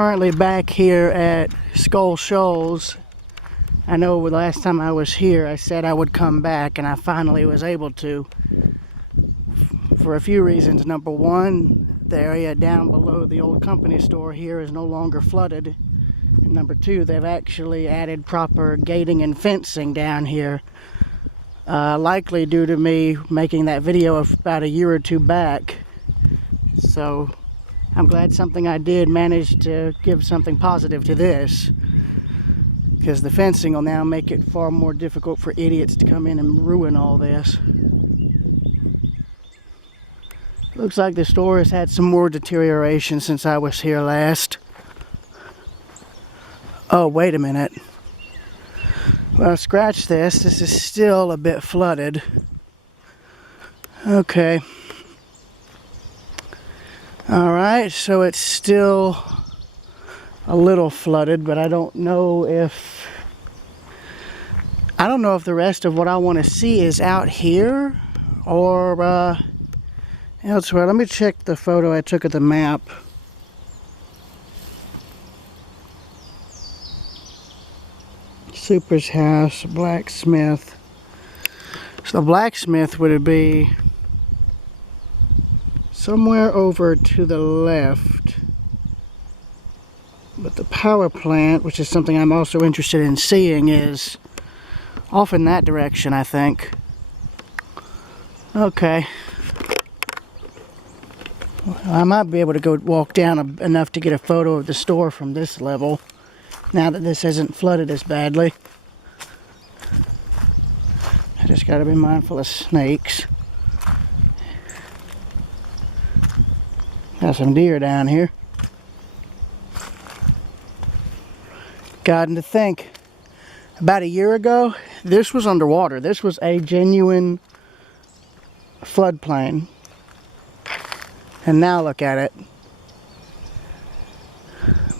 Currently back here at Shoals. I know the last time I was here I said I would come back, and I finally was able to for a few reasons. Number one, the area down below the old company store here is no longer flooded. And number two, they've actually added proper gating and fencing down here. Likely due to me making that video about a year or two back. So I'm glad something I did manage to give something positive to this, because the fencing will now make it far more difficult for idiots to come in and ruin all this. Looks like the store has had some more deterioration since I was here last. Oh, wait a minute. Well, scratch this. This is still a bit flooded. Okay. Alright, so it's still a little flooded, but I don't know if the rest of what I want to see is out here or elsewhere. Let me check the photo I took of the map. Super's house, blacksmith. So the blacksmith would be somewhere over to the left. But the power plant, which is something I'm also interested in seeing, is off in that direction, I think. Okay. Well, I might be able to go walk down enough to get a photo of the store from this level, now that this isn't flooded as badly. I just gotta be mindful of snakes. Got some deer down here. Gotten to think, about a year ago, this was underwater. This was a genuine floodplain. And now look at it.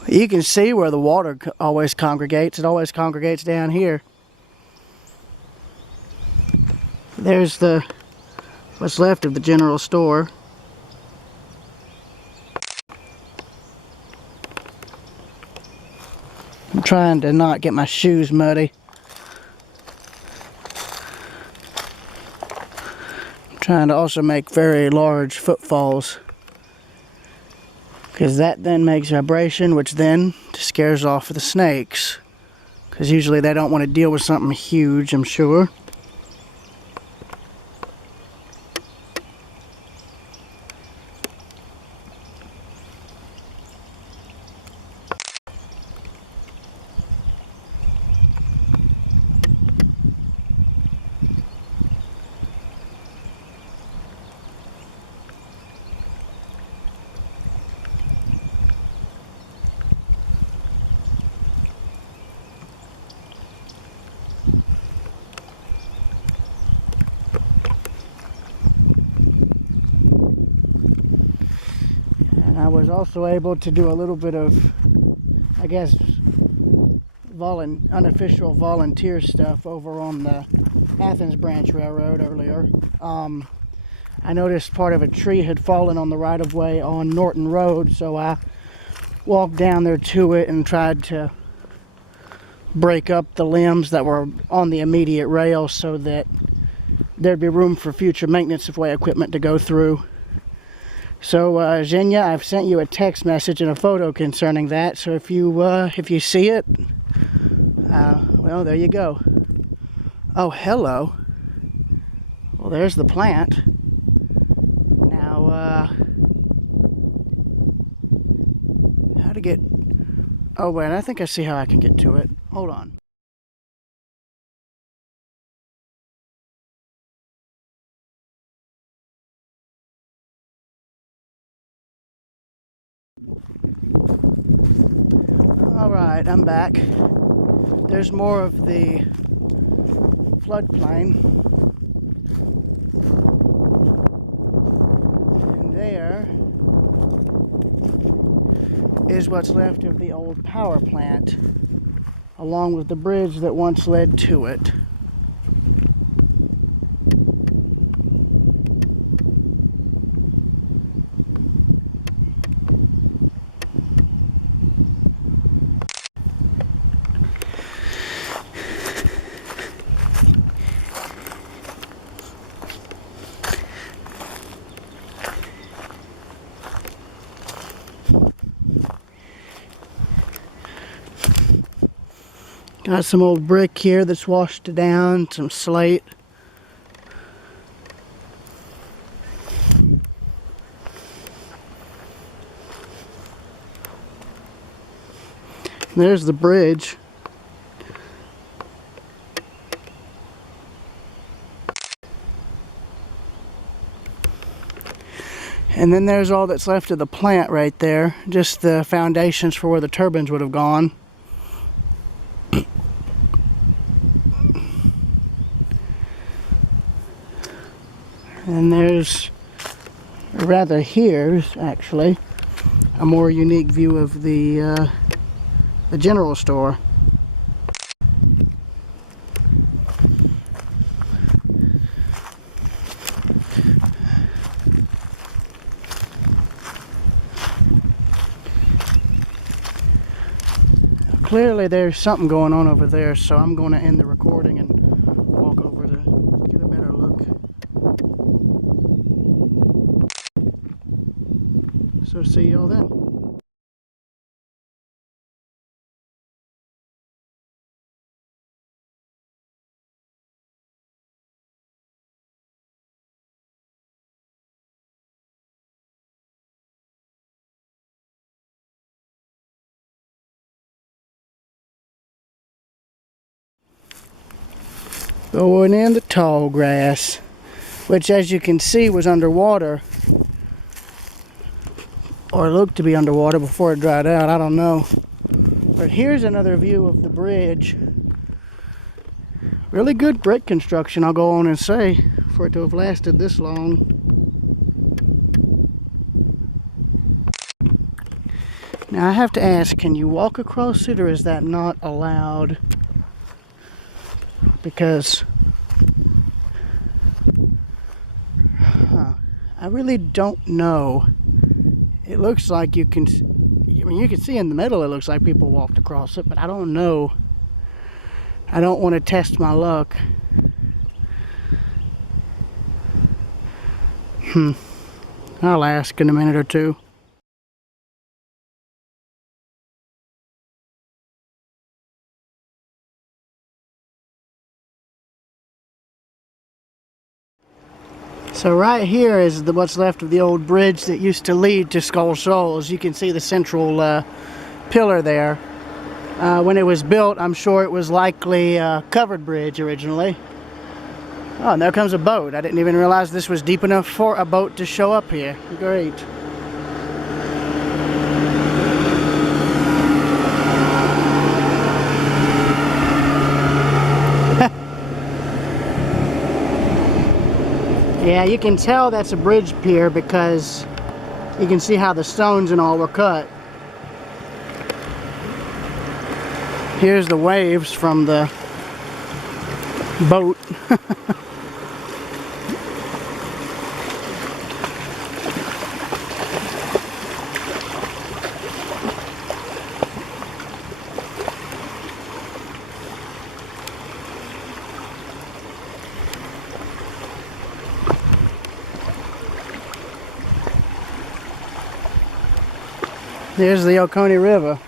You can see where the water always congregates. It always congregates down here. There's what's left of the general store. I'm trying to not get my shoes muddy. I'm trying to also make very large footfalls, because that then makes vibration, which then scares off the snakes, because usually they don't want to deal with something huge, I'm sure. I was also able to do a little bit of, I guess, unofficial volunteer stuff over on the Athens Branch Railroad earlier. I noticed part of a tree had fallen on the right-of-way on Norton Road, so I walked down there to it and tried to break up the limbs that were on the immediate rail so that there'd be room for future maintenance of way equipment to go through. So, Zhenya, I've sent you a text message and a photo concerning that. So if you see it, well, there you go. Oh, hello. Well, there's the plant. Now, how to get... Oh, wait, I think I see how I can get to it. Hold on. Alright, I'm back. There's more of the floodplain. And there is what's left of the old power plant, along with the bridge that once led to it. Got some old brick here that's washed down, some slate. There's the bridge. And then there's all that's left of the plant right there, just the foundations for where the turbines would have gone. And there's, rather here's actually, a more unique view of the general store. Clearly there's something going on over there, so I'm going to end the recording and walk over to get a better look. So see y'all then. Going in the tall grass, which as you can see was underwater, or looked to be underwater before it dried out, I don't know. But here's another view of the bridge. Really good brick construction, I'll go on and say, for it to have lasted this long. Now I have to ask, can you walk across it, or is that not allowed? Because I really don't know. It looks like you can, I mean, you can see in the middle it looks like people walked across it, but I don't know. I don't want to test my luck. I'll ask in a minute or two. So right here is what's left of the old bridge that used to lead to Shoals. You can see the central pillar there. When it was built, I'm sure it was likely a covered bridge originally. Oh, and there comes a boat. I didn't even realize this was deep enough for a boat to show up here. Great. Yeah, you can tell that's a bridge pier because you can see how the stones and all were cut. Here's the waves from the boat. There's the Oconee River.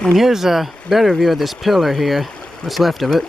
And here's a better view of this pillar here, what's left of it.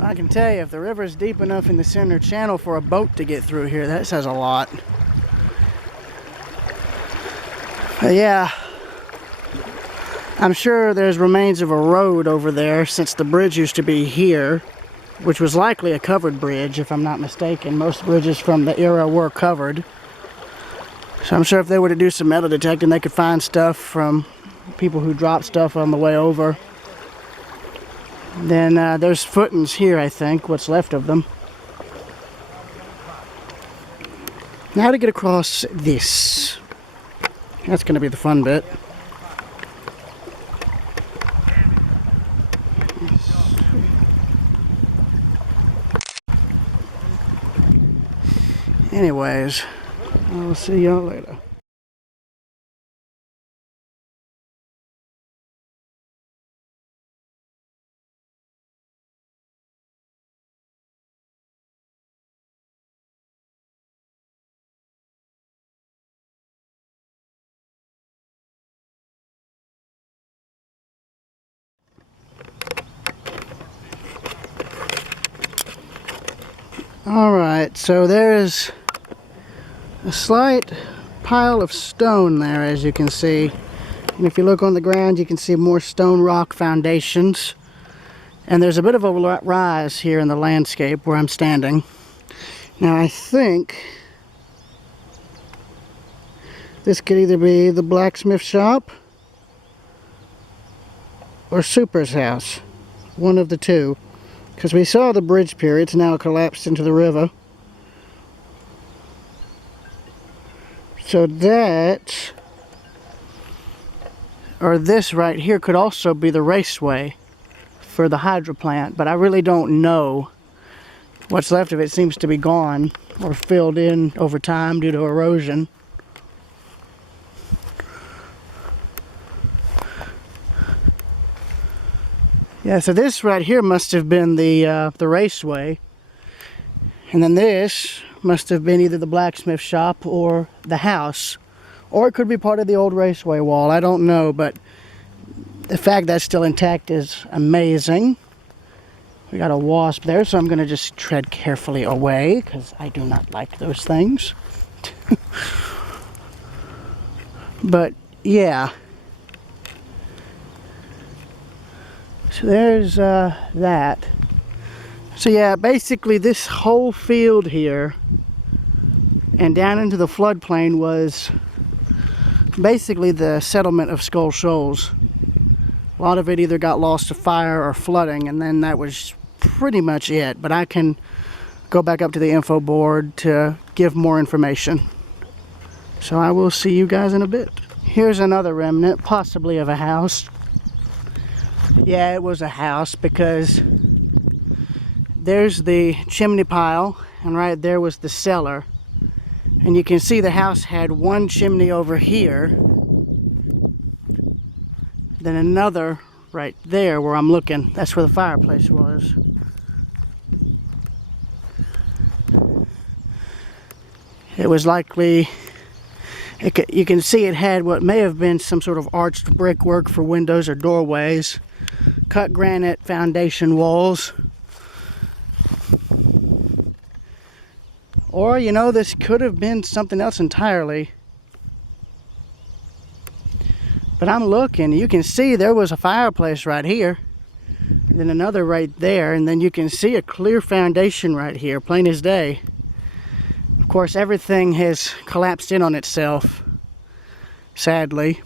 I can tell you, if the river's deep enough in the center channel for a boat to get through here, that says a lot. But yeah, I'm sure there's remains of a road over there since the bridge used to be here, which was likely a covered bridge, if I'm not mistaken. Most bridges from the era were covered. So I'm sure if they were to do some metal detecting, they could find stuff from people who dropped stuff on the way over. Then there's footings here, I think, what's left of them. Now to get across this. That's going to be the fun bit. Anyways, I'll see y'all later. Alright, so there's a slight pile of stone there, as you can see. And if you look on the ground, you can see more stone rock foundations. And there's a bit of a rise here in the landscape where I'm standing. Now I think this could either be the blacksmith shop or Super's house. One of the two. Because we saw the bridge pier, it's now collapsed into the river. So that, or this right here, could also be the raceway for the hydro plant, but I really don't know. What's left of it seems to be gone or filled in over time due to erosion. Yeah, so this right here must have been the raceway, and then this must have been either the blacksmith shop or the house, or it could be part of the old raceway wall. I don't know, but the fact that's still intact is amazing. We got a wasp there, so I'm going to just tread carefully away because I do not like those things. But yeah. So there's that. So yeah, basically this whole field here and down into the floodplain was basically the settlement of Shoals. A lot of it either got lost to fire or flooding, and then that was pretty much it. But I can go back up to the info board to give more information. So I will see you guys in a bit. Here's another remnant, possibly of a house. Yeah, it was a house because there's the chimney pile, and right there was the cellar. And you can see the house had one chimney over here, then another right there where I'm looking. That's where the fireplace was. It was likely, you can see it had what may have been some sort of arched brickwork for windows or doorways. Cut granite foundation walls. Or, you know, this could have been something else entirely. But I'm looking, you can see there was a fireplace right here. And then another right there, and then you can see a clear foundation right here, plain as day. Of course, everything has collapsed in on itself, sadly.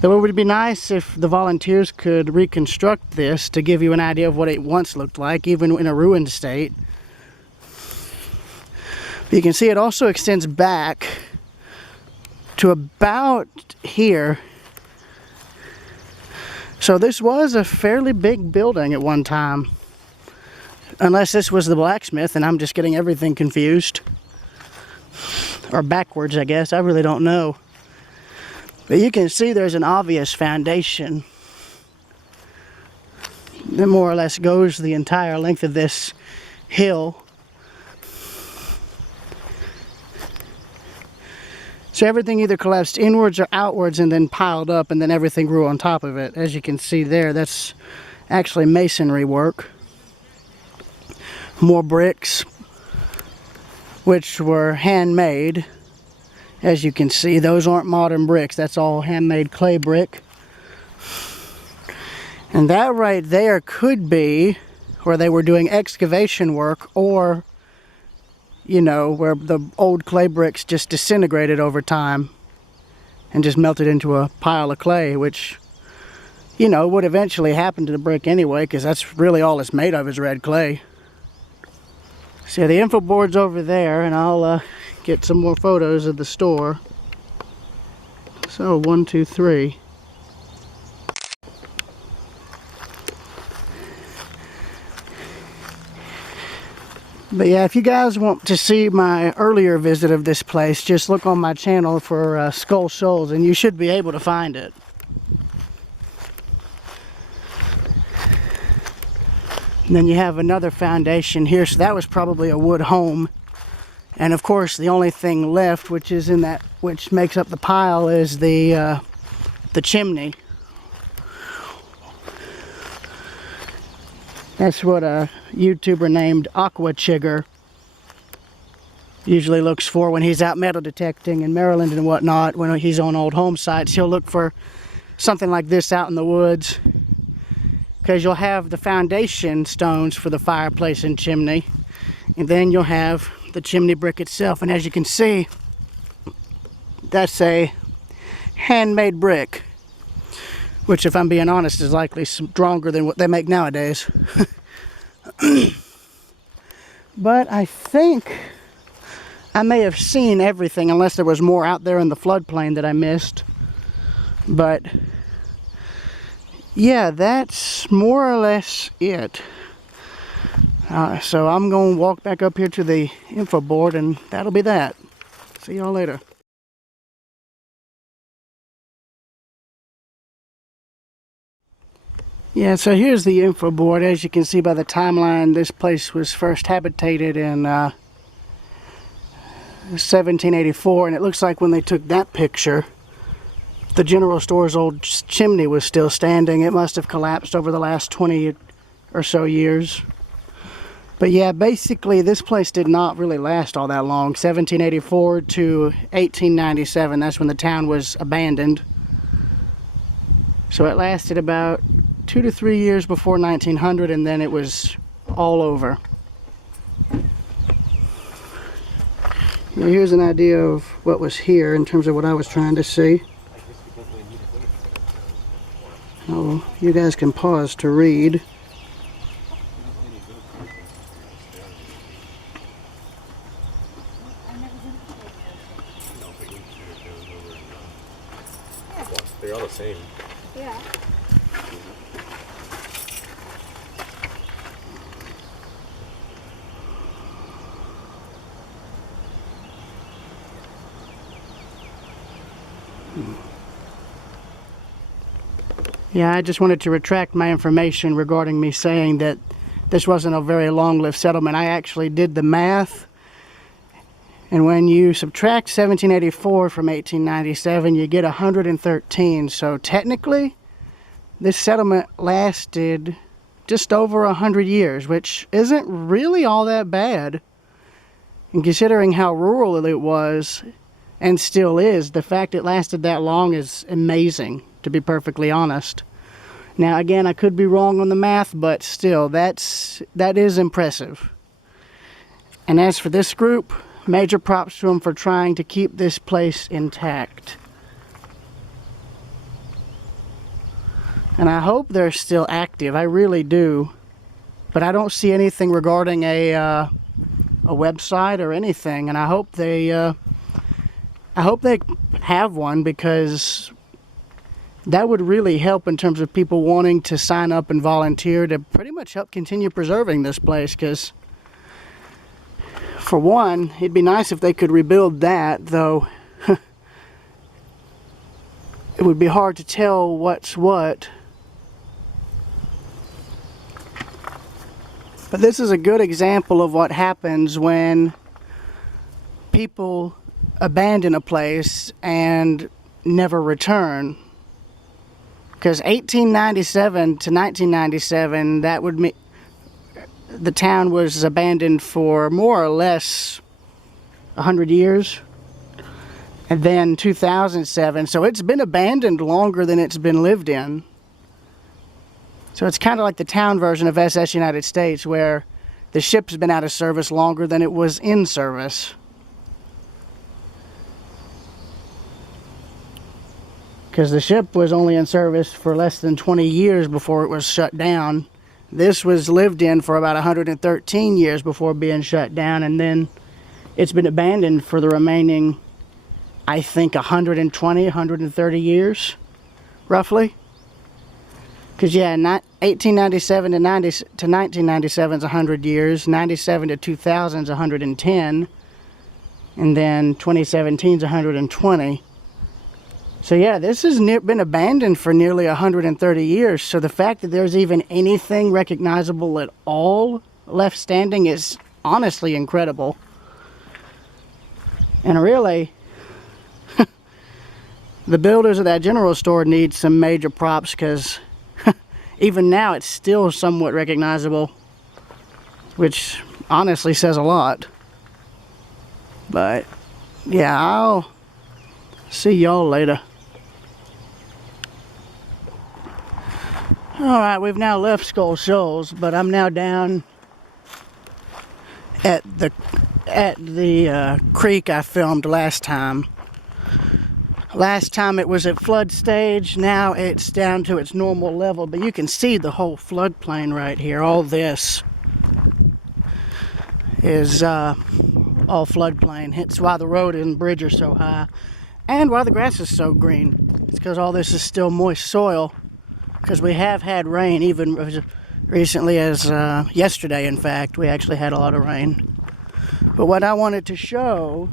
Though it would be nice if the volunteers could reconstruct this to give you an idea of what it once looked like, even in a ruined state. But you can see it also extends back to about here. So this was a fairly big building at one time. Unless this was the blacksmith and I'm just getting everything confused. Or backwards, I guess. I really don't know. But you can see there's an obvious foundation that more or less goes the entire length of this hill. So everything either collapsed inwards or outwards and then piled up, and then everything grew on top of it. As you can see there, that's actually masonry work. More bricks, which were handmade. As you can see, those aren't modern bricks. That's all handmade clay brick. And that right there could be where they were doing excavation work, or, you know, where the old clay bricks just disintegrated over time and just melted into a pile of clay, which you know, would eventually happen to the brick anyway, because that's really all it's made of is red clay. So the info board's over there, and I'll get some more photos of the store. So 1, 2, 3. But yeah, if you guys want to see my earlier visit of this place, just look on my channel for Shoals, and you should be able to find it. And then you have another foundation here, so that was probably a wood home. And of course, the only thing left, which is in that, which makes up the pile, is the chimney. That's what a YouTuber named Aqua Chigger usually looks for when he's out metal detecting in Maryland and whatnot. When he's on old home sites, he'll look for something like this out in the woods, because you'll have the foundation stones for the fireplace and chimney, and then you'll have the chimney brick itself. And as you can see, that's a handmade brick, which, if I'm being honest, is likely stronger than what they make nowadays. But I think I may have seen everything, unless there was more out there in the floodplain that I missed. But yeah, that's more or less it. So I'm going to walk back up here to the info board, and that'll be that. See y'all later. Yeah, so here's the info board. As you can see by the timeline, this place was first habitated in 1784, and it looks like when they took that picture, the general store's old chimney was still standing. It must have collapsed over the last 20 or so years. But yeah, basically this place did not really last all that long. 1784 to 1897, that's when the town was abandoned. So it lasted about 2 to 3 years before 1900, and then it was all over. Now here's an idea of what was here in terms of what I was trying to see. Oh, you guys can pause to read. They're all the same. Yeah. Yeah, I just wanted to retract my information regarding me saying that this wasn't a very long-lived settlement. I actually did the math, and when you subtract 1784 from 1897, you get 113. So technically, this settlement lasted just over 100 years, which isn't really all that bad. And considering how rural it was, and still is, the fact it lasted that long is amazing, to be perfectly honest. Now again, I could be wrong on the math, but still, that is impressive. And as for this group, major props to them for trying to keep this place intact. And I hope they're still active, I really do. But I don't see anything regarding a website or anything, and I hope they have one, because that would really help in terms of people wanting to sign up and volunteer to pretty much help continue preserving this place. Because for one, it'd be nice if they could rebuild that, though it would be hard to tell what's what. But this is a good example of what happens when people abandon a place and never return. Because 1897 to 1997, that would mean the town was abandoned for more or less 100 years. And then 2007, so it's been abandoned longer than it's been lived in. So it's kind of like the town version of SS United States, where the ship's been out of service longer than it was in service. because the ship was only in service for less than 20 years before it was shut down. This was lived in for about 113 years before being shut down, and then it's been abandoned for the remaining, I think, 120, 130 years, roughly. Because, yeah, 1897 to 1997 is 100 years, 97 to 2000 is 110, and then 2017 is 120. So, yeah, this has been abandoned for nearly 130 years. So the fact that there's even anything recognizable at all left standing is honestly incredible. And really, the builders of that general store need some major props, because even now it's still somewhat recognizable, which honestly says a lot. But yeah, I'll see y'all later. Alright, we've now left Shoals, but I'm now down at the creek I filmed last time. Last time it was at flood stage, now it's down to its normal level, but you can see the whole floodplain right here. All this is all floodplain. It's why the road and bridge are so high, and why the grass is so green. It's because all this is still moist soil, because we have had rain, even as recently as yesterday. In fact, we actually had a lot of rain. But what I wanted to show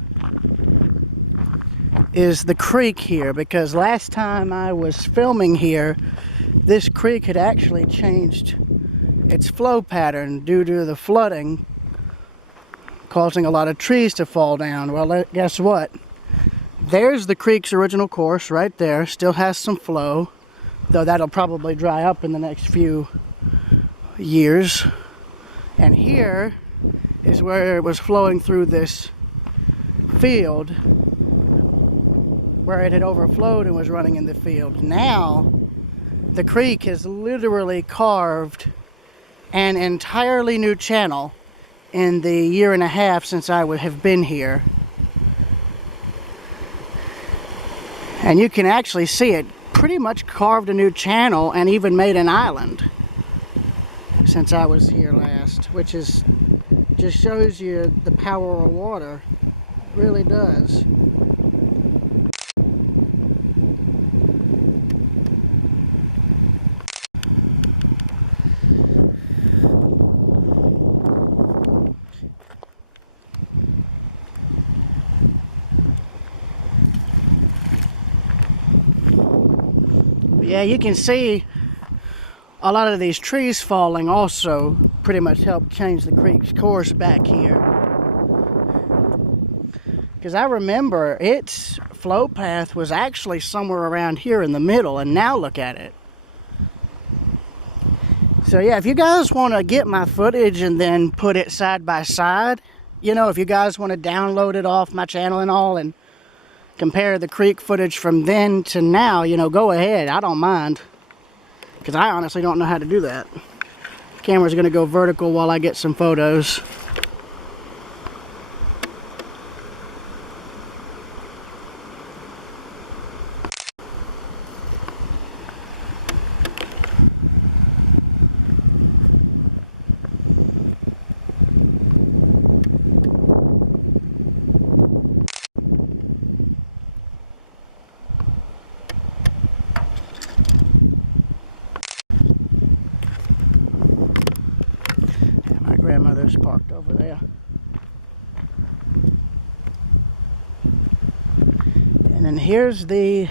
is the creek here, because last time I was filming here, this creek had actually changed its flow pattern due to the flooding, causing a lot of trees to fall down. Well, guess what? There's the creek's original course right there. Still has some flow, though that'll probably dry up in the next few years. And here is where it was flowing through this field, where it had overflowed and was running in the field. Now, the creek has literally carved an entirely new channel in the year and a half since I would have been here. And you can actually see it pretty much carved a new channel and even made an island since I was here last, which is just shows you the power of water. It really does. Yeah, you can see a lot of these trees falling also pretty much helped change the creek's course back here. Because I remember its flow path was actually somewhere around here in the middle, and now look at it. So yeah, if you guys want to get my footage and then put it side by side, you know, if you guys want to download it off my channel and all and compare the creek footage from then to now, you know, go ahead. I don't mind, because I honestly don't know how to do that. Camera's going to go vertical while I get some photos. My grandmother's parked over there. And then here's the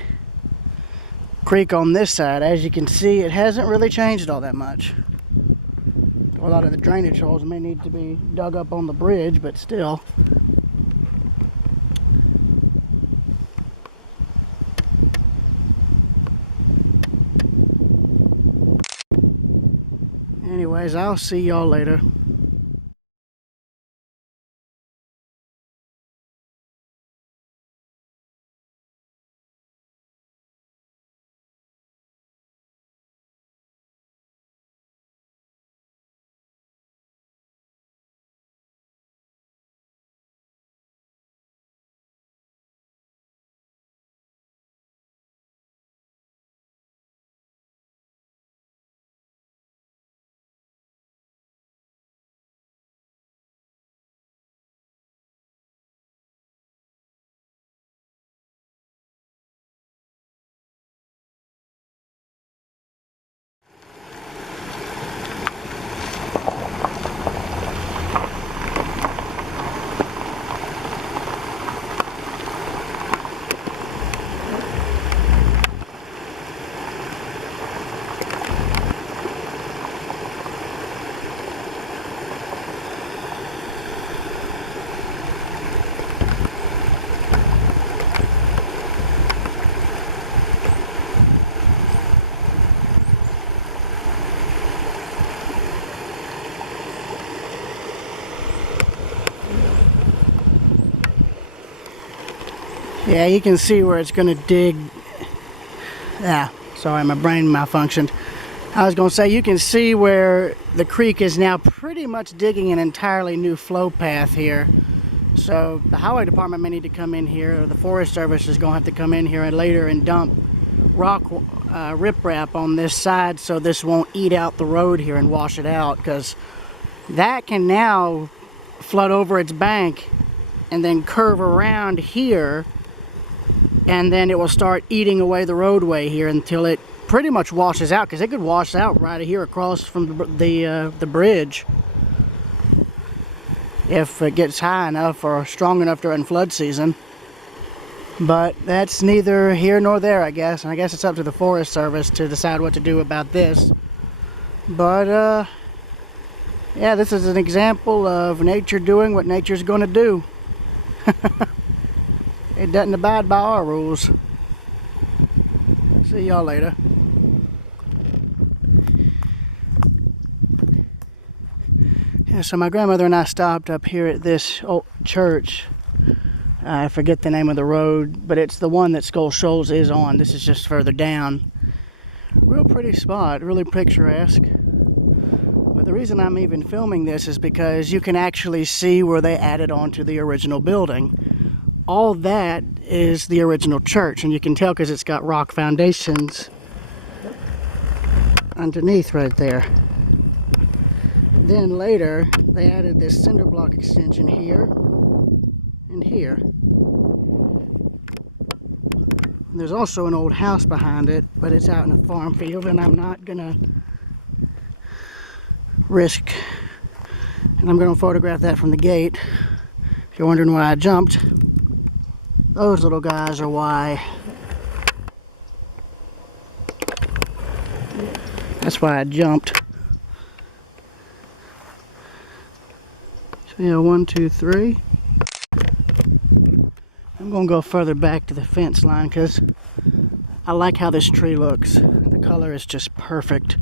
creek on this side. As you can see, it hasn't really changed all that much. A lot of the drainage holes may need to be dug up on the bridge, but still. Anyways, I'll see y'all later. Yeah, you can see where it's gonna dig. Yeah, sorry, my brain malfunctioned. I was gonna say, you can see where the creek is now pretty much digging an entirely new flow path here. So the highway department may need to come in here, or the Forest Service is gonna have to come in here and later and dump rock riprap on this side so this won't eat out the road here and wash it out, because that can now flood over its bank and then curve around here, and then it will start eating away the roadway here until it pretty much washes out, because it could wash out right here across from the bridge if it gets high enough or strong enough during flood season. But that's neither here nor there, I guess. And I guess it's up to the Forest Service to decide what to do about this. But yeah, this is an example of nature doing what nature's gonna do. It doesn't abide by our rules. See y'all later. Yeah, so my grandmother and I stopped up here at this old church. I forget the name of the road, but it's the one that Shoals is on. This is just further down. Real pretty spot, really picturesque. But the reason I'm even filming this is because you can actually see where they added on to the original building. All that is the original church, and you can tell because it's got rock foundations underneath right there. Then later, they added this cinder block extension here and here. And there's also an old house behind it, but it's out in a farm field, and I'm not gonna risk, and I'm gonna photograph that from the gate. If you're wondering why I jumped, those little guys are why. That's why I jumped. So yeah, 1, 2, 3. I'm gonna go further back to the fence line because I like how this tree looks. The color is just perfect.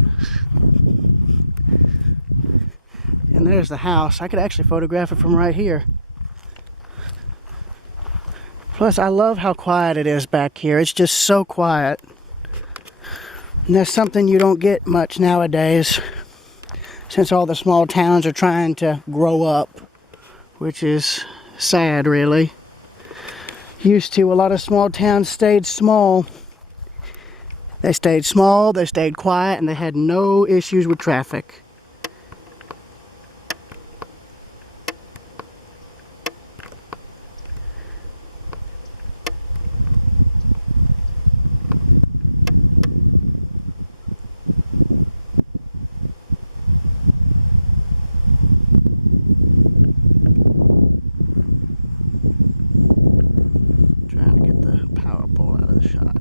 And there's the house. I could actually photograph it from right here. Plus, I love how quiet it is back here. It's just so quiet. And that's something you don't get much nowadays, since all the small towns are trying to grow up, which is sad, really. Used to, a lot of small towns stayed small. They stayed small, they stayed quiet, and they had no issues with traffic. Trying to get the power pole out of the shot.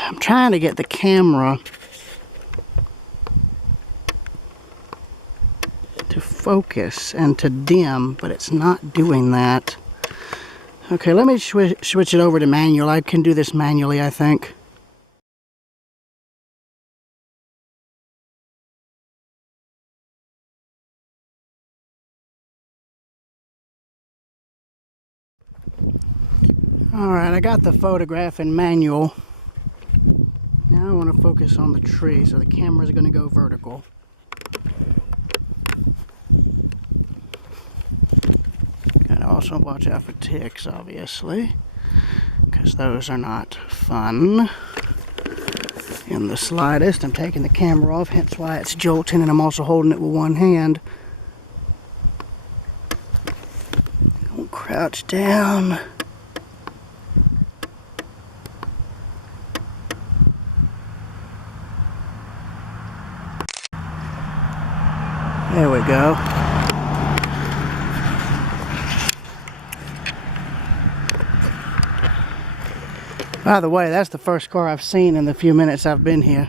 I'm trying to get the camera to focus and to dim, but it's not doing that. Okay, let me switch it over to manual. I can do this manually, I think. Alright, I got the photograph in manual. Now I want to focus on the tree, so the camera's going to go vertical. Gotta also watch out for ticks, obviously, because those are not fun in the slightest. I'm taking the camera off, hence why it's jolting, and I'm also holding it with one hand. Don't crouch down. There we go. By the way, that's the first car I've seen in the few minutes I've been here.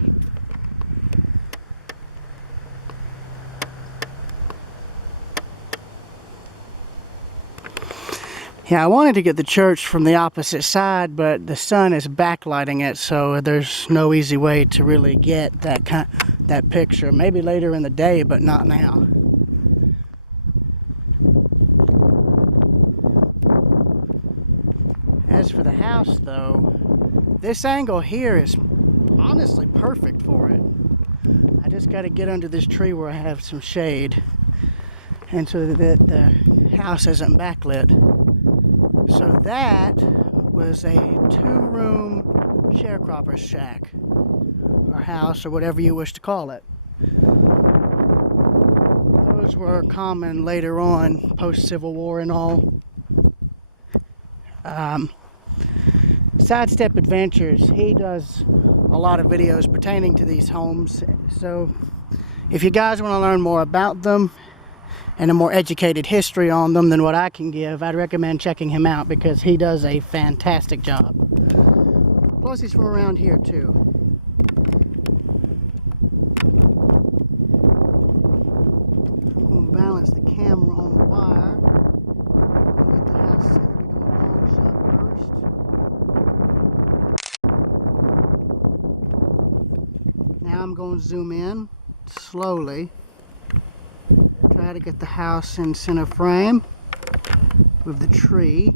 Yeah, I wanted to get the church from the opposite side, but the sun is backlighting it, so there's no easy way to really get that picture. Maybe later in the day, but not now. As for the house, though, this angle here is honestly perfect for it. I just got to get under this tree where I have some shade, and so that the house isn't backlit. So that was a 2-room sharecropper's shack, or house, or whatever you wish to call it. Those were common later on, post-Civil War and all. Sidestep Adventures, he does a lot of videos pertaining to these homes, so if you guys want to learn more about them and a more educated history on them than what I can give, I'd recommend checking him out because he does a fantastic job. Plus he's from around here too. I'm going to balance the camera on the wire. I'm going to get the house centered to do a long shot first. Now I'm going to zoom in slowly. Try to get the house in center frame with the tree.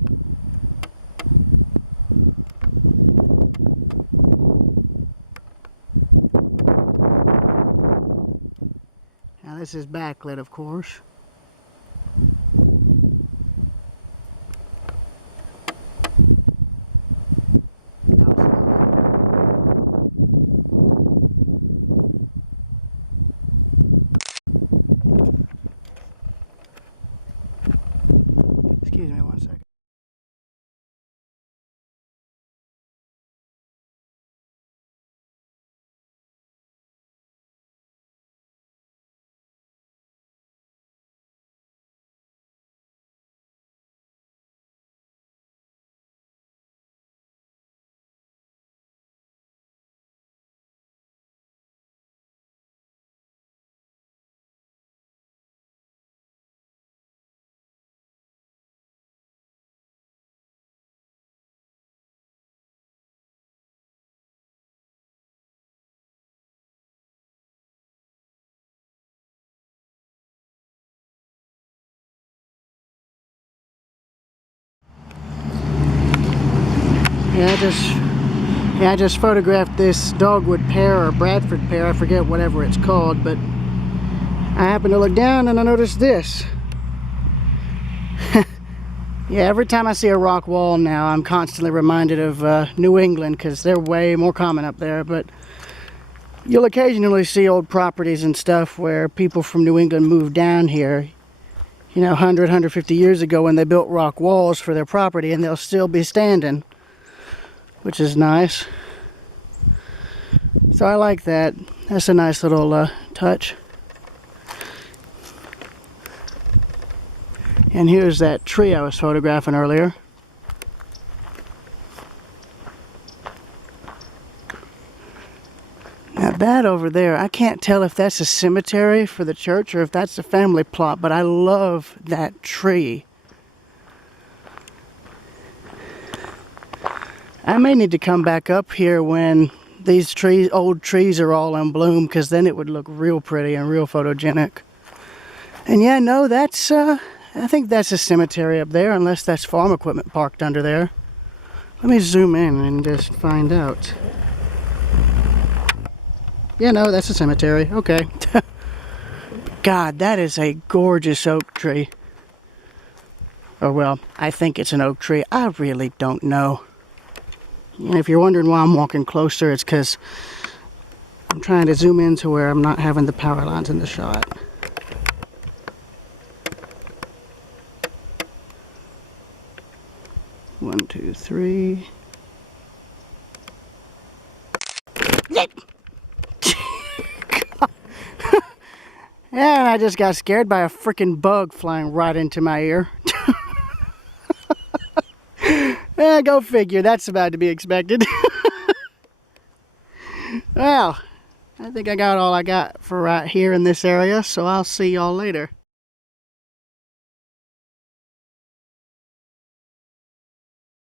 Now this is backlit, of course. Excuse me one second. I just photographed this dogwood pear or Bradford pear, I forget whatever it's called, but I happened to look down and I noticed this. Yeah, every time I see a rock wall now, I'm constantly reminded of New England because they're way more common up there, but you'll occasionally see old properties and stuff where people from New England moved down here, you know, 100, 150 years ago when they built rock walls for their property, and they'll still be standing, which is nice. So I like that. That's a nice little touch. And here's that tree I was photographing earlier. Now that over there, I can't tell if that's a cemetery for the church or if that's a family plot, but I love that tree. I may need to come back up here when these old trees are all in bloom, because then it would look real pretty and real photogenic. And yeah, no, that's, I think that's a cemetery up there, unless that's farm equipment parked under there. Let me zoom in and just find out. Yeah, no, that's a cemetery. Okay. God, that is a gorgeous oak tree. Or, well, I think it's an oak tree. I really don't know. And if you're wondering why I'm walking closer, it's because I'm trying to zoom in to where I'm not having the power lines in the shot. One, two, three. And I just got scared by a freaking bug flying right into my ear. Yeah, go figure. That's about to be expected. Well, I think I got all I got for right here in this area, so I'll see y'all later.